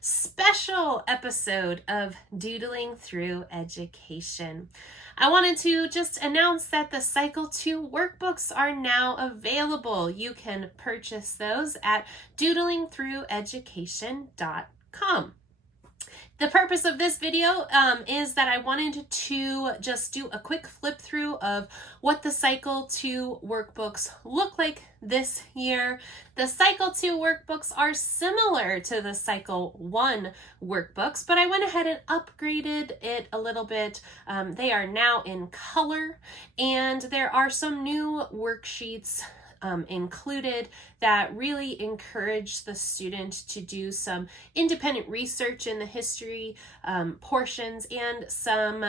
special episode of Doodling Through Education. I wanted to just announce that the Cycle 2 workbooks are now available. You can purchase those at doodlingthrougheducation.com. The purpose of this video is that I wanted to just do a quick flip through of what the Cycle 2 workbooks look like this year. The Cycle 2 workbooks are similar to the Cycle 1 workbooks, but I went ahead and upgraded it a little bit. They are now in color, and there are some new worksheets included that really encourage the student to do some independent research in the history portions and some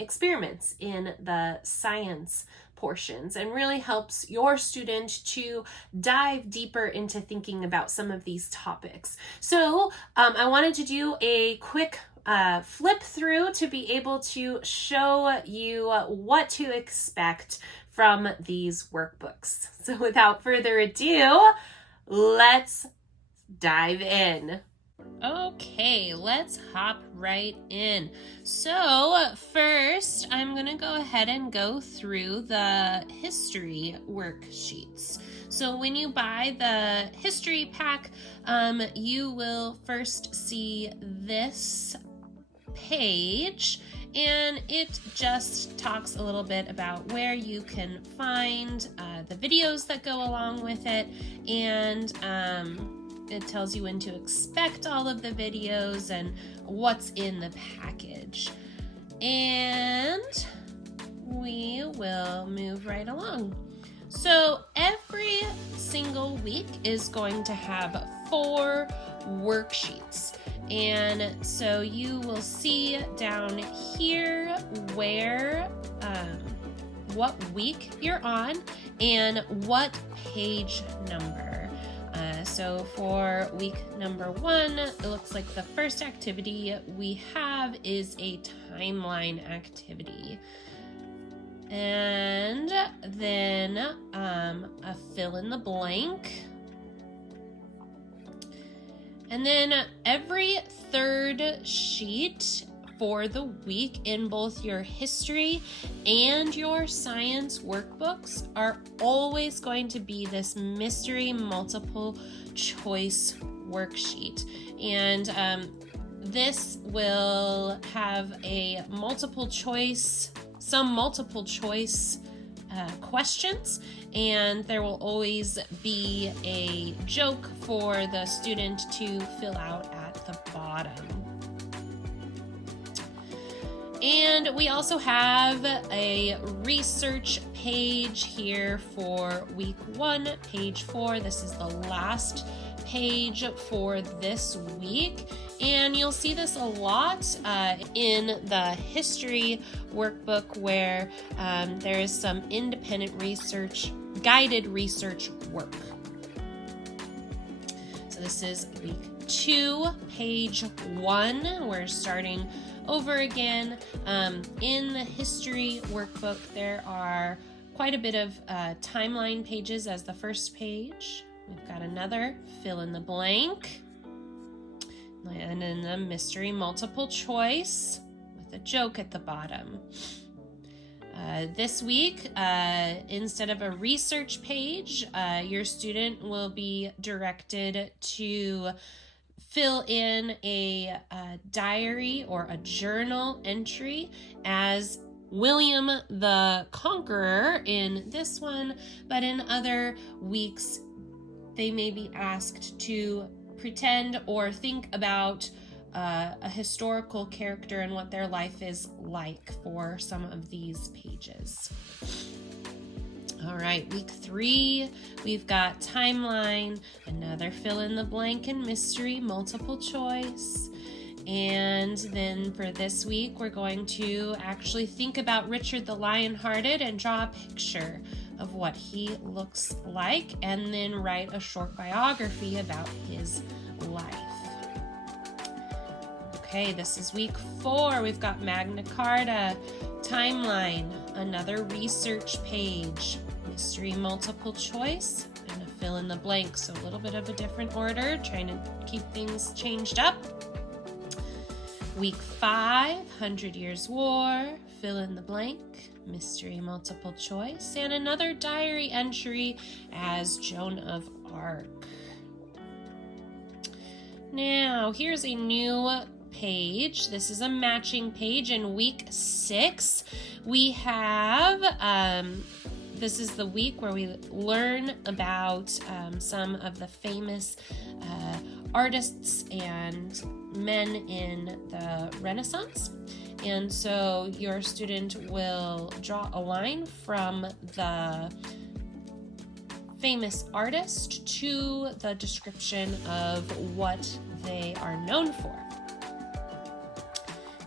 experiments in the science portions, and really helps your student to dive deeper into thinking about some of these topics. So I wanted to do a quick flip through to be able to show you what to expect from these workbooks. So without further ado, let's dive in. Okay, let's hop right in. So first, I'm going to go ahead and go through the history worksheets. So when you buy the history pack, you will first see this page, and it just talks a little bit about where you can find the videos that go along with it, and it tells you when to expect all of the videos and what's in the package. And we will move right along. So every single week is going to have 4 worksheets. And so you will see down here where, what week you're on and what page number. So for week number 1, it looks like the first activity we have is a timeline activity. And then a fill in the blank. And then every third sheet for the week in both your history and your science workbooks are always going to be this mystery multiple choice worksheet. And this will have some multiple choice questions, and there will always be a joke for the student to fill out at the bottom. And we also have a research page here for week 1, page 4. This is the last page for this week, and you'll see this a lot in the history workbook, where there is some independent research, guided research work. So this is week 2, page 1. We're starting over again. In the history workbook, there are quite a bit of timeline pages as the first page. We've got another fill in the blank, and then the mystery multiple choice with a joke at the bottom. This week, instead of a research page, your student will be directed to fill in a diary or a journal entry as William the Conqueror in this one, but in other weeks they may be asked to pretend or think about a historical character and what their life is like for some of these pages. All right, week 3, we've got timeline, another fill in the blank and mystery multiple choice. And then for this week, we're going to actually think about Richard the Lionhearted and draw a picture of what he looks like, and then write a short biography about his life. Okay, this is week 4. We've got Magna Carta, timeline, another research page, mystery multiple choice, and a fill fill in the blank. So a little bit of a different order, trying to keep things changed up. Week 5, 100 Years War, fill in the blank, mystery multiple choice, and another diary entry as Joan of Arc. Now, here's a new page. This is a matching page in week 6. We have, this is the week where we learn about some of the famous artists and men in the Renaissance. And so your student will draw a line from the famous artist to the description of what they are known for.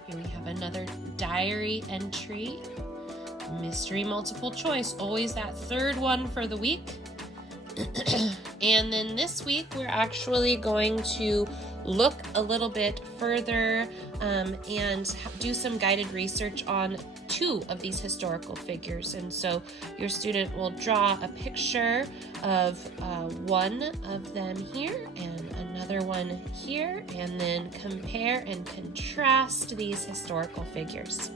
Here we have another diary entry, mystery multiple choice, always that third one for the week. And then this week we're actually going to look a little bit further and do some guided research on 2 of these historical figures. And so your student will draw a picture of one of them here and another one here, and then compare and contrast these historical figures.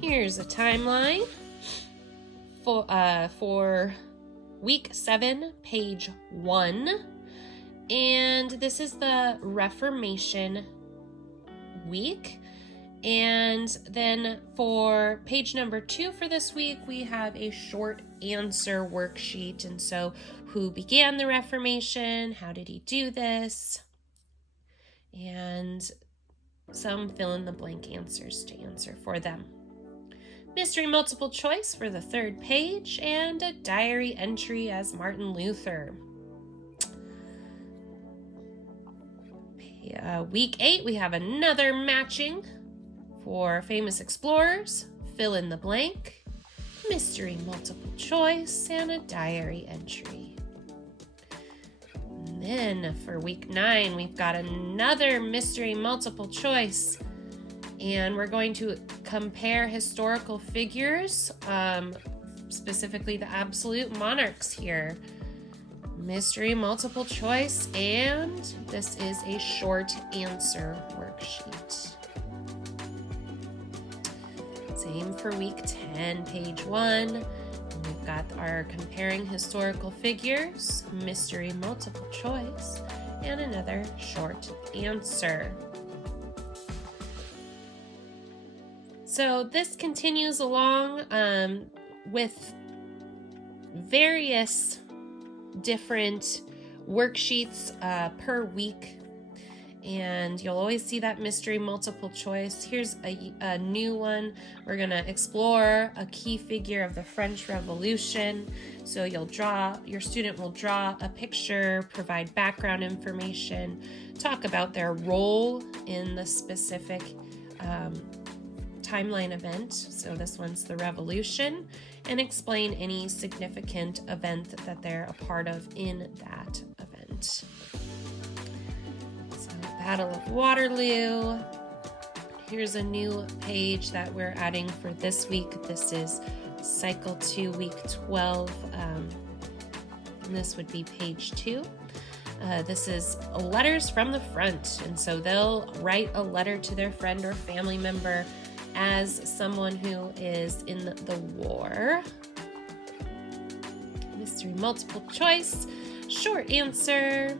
Here's a timeline for week 7, page 1. And this is the Reformation week. And then for page number 2 for this week, we have a short answer worksheet. And so, who began the Reformation? How did he do this? And some fill in the blank answers to answer for them. Mystery multiple choice for the 3rd page, and a diary entry as Martin Luther. Week 8, we have another matching for famous explorers, fill in the blank, mystery multiple choice, and a diary entry. And then for week 9, we've got another mystery multiple choice, and we're going to compare historical figures, specifically the absolute monarchs here. Mystery multiple choice, and this is a short answer worksheet. Same for week 10, page 1. We've got our comparing historical figures, mystery multiple choice, and another short answer. So this continues along with various different worksheets per week, and you'll always see that mystery multiple choice. Here's a new one. We're gonna explore a key figure of the French Revolution. So your student will draw a picture, provide background information, talk about their role in the specific timeline event. So this one's the Revolution, and explain any significant event that they're a part of in that event. So Battle of Waterloo. Here's a new page that we're adding for this week. This is Cycle 2, Week 12. And this would be page 2. This is letters from the front. And so they'll write a letter to their friend or family member as someone who is in the war. Mystery multiple choice, short answer.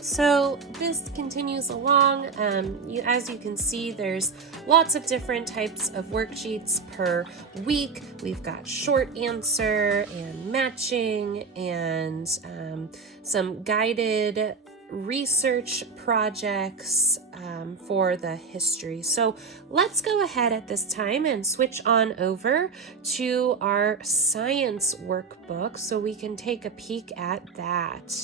So this continues along. As you can see, there's lots of different types of worksheets per week. We've got short answer and matching and some guided research projects for the history. So let's go ahead at this time and switch on over to our science workbook so we can take a peek at that.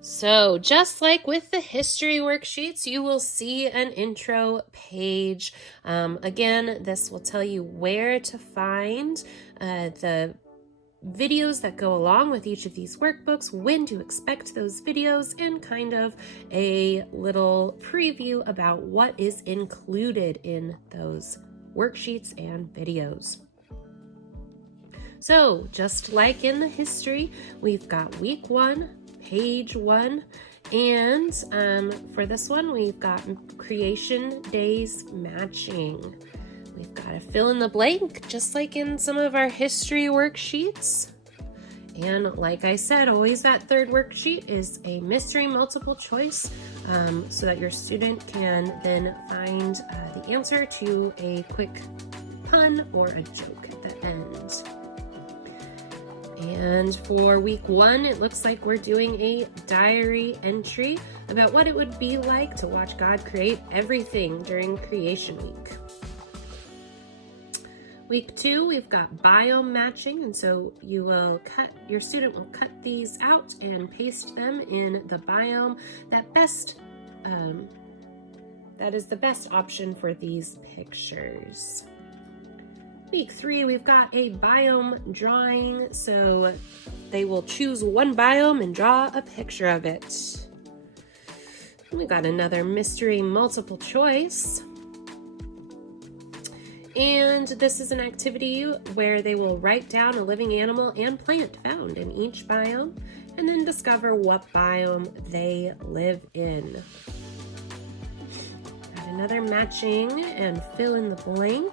So just like with the history worksheets, you will see an intro page. Again, this will tell you where to find the videos that go along with each of these workbooks, when to expect those videos, and kind of a little preview about what is included in those worksheets and videos. So just like in the history, we've got week 1, page 1, and for this one, we've got creation days matching. We've got to fill in the blank, just like in some of our history worksheets. And like I said, always that third worksheet is a mystery multiple choice, so that your student can then find the answer to a quick pun or a joke at the end. And for week 1, it looks like we're doing a diary entry about what it would be like to watch God create everything during creation week. Week 2, we've got biome matching, and so your student will cut these out and paste them in the biome that is the best option for these pictures. Week 3, we've got a biome drawing, so they will choose one biome and draw a picture of it. We've got another mystery multiple choice. And this is an activity where they will write down a living animal and plant found in each biome and then discover what biome they live in. Got another matching and fill in the blank.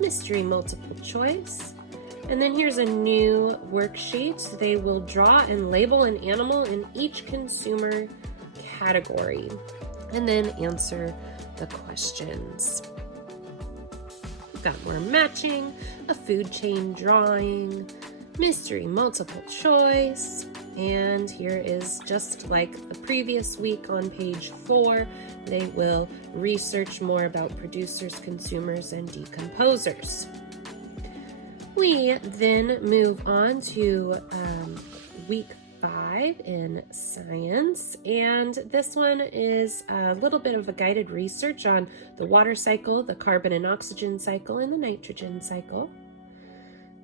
Mystery multiple choice. And then here's a new worksheet. They will draw and label an animal in each consumer category and then answer the questions. We've got more matching, a food chain drawing, mystery multiple choice, and here is just like the previous week on page 4, they will research more about producers, consumers, and decomposers. We then move on to week 5 in science, and this one is a little bit of a guided research on the water cycle, the carbon and oxygen cycle, and the nitrogen cycle.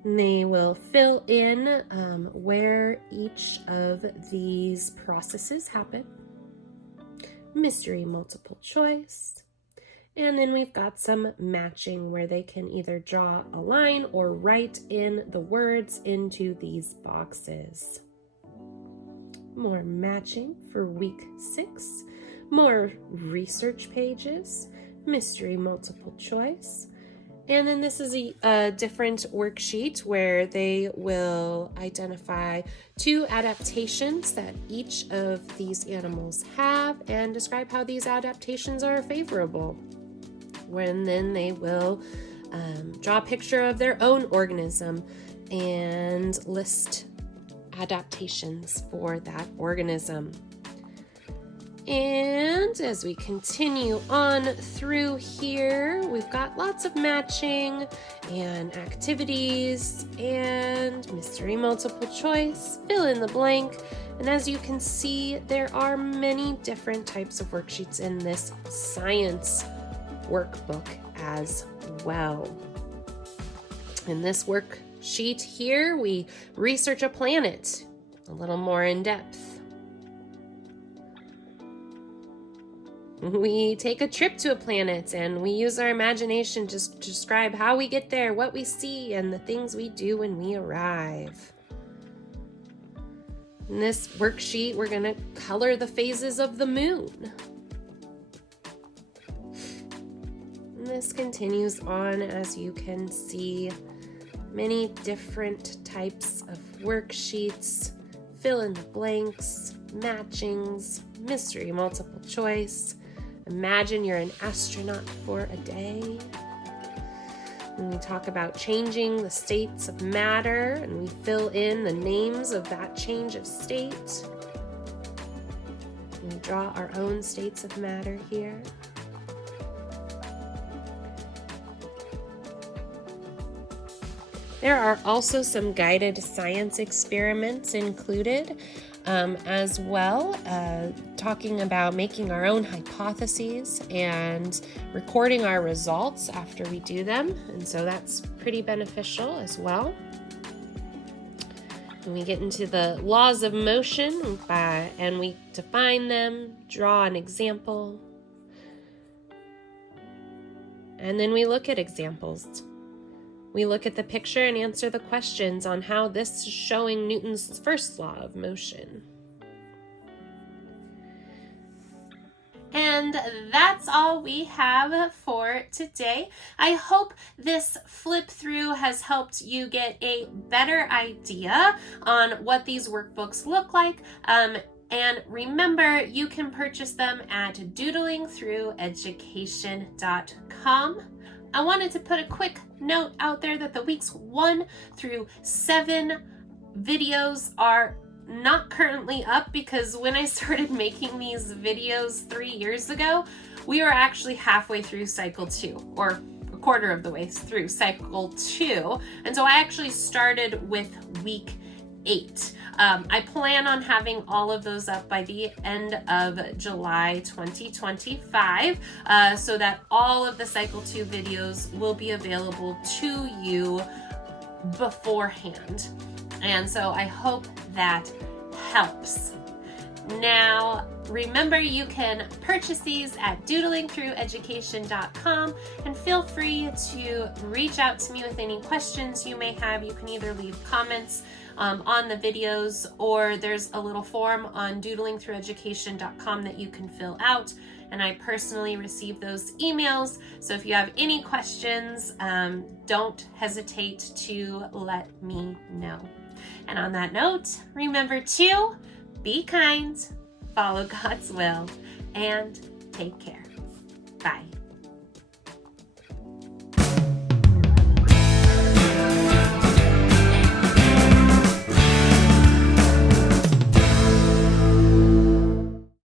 And they will fill in where each of these processes happen. Mystery multiple choice. And then we've got some matching where they can either draw a line or write in the words into these boxes. More matching for week 6. More research pages. Mystery multiple choice. And then this is a different worksheet where they will identify 2 adaptations that each of these animals have and describe how these adaptations are favorable. When then they will draw a picture of their own organism and list adaptations for that organism. And as we continue on through here, we've got lots of matching and activities and mystery multiple choice, fill in the blank. And as you can see, there are many different types of worksheets in this science workbook as well. In this worksheet here, we research a planet a little more in depth. We take a trip to a planet and we use our imagination to describe how we get there, what we see, and the things we do when we arrive. In this worksheet, we're going to color the phases of the moon. And this continues on, as you can see, many different types of worksheets, fill in the blanks, matchings, mystery multiple choice. Imagine you're an astronaut for a day. And we talk about changing the states of matter, and we fill in the names of that change of state. And we draw our own states of matter here. There are also some guided science experiments included as well, talking about making our own hypotheses and recording our results after we do them. And so that's pretty beneficial as well. And we get into the laws of motion and we define them, draw an example, and then we look at examples. We look at the picture and answer the questions on how this is showing Newton's first law of motion. And that's all we have for today. I hope this flip through has helped you get a better idea on what these workbooks look like. And remember, you can purchase them at doodlingthrougheducation.com. I wanted to put a quick note out there that the weeks 1 through 7 videos are not currently up, because when I started making these videos 3 years ago, we were actually halfway through cycle 2, or a quarter of the way through cycle 2. And so I actually started with week 8. I plan on having all of those up by the end of July 2025, so that all of the cycle 2 videos will be available to you beforehand. And so I hope that helps. Now, remember, you can purchase these at doodlingthrougheducation.com, and feel free to reach out to me with any questions you may have. You can either leave comments on the videos, or there's a little form on doodlingthrougheducation.com that you can fill out, and I personally receive those emails. So if you have any questions, don't hesitate to let me know. And on that note, remember to be kind, follow God's will, and take care. Bye.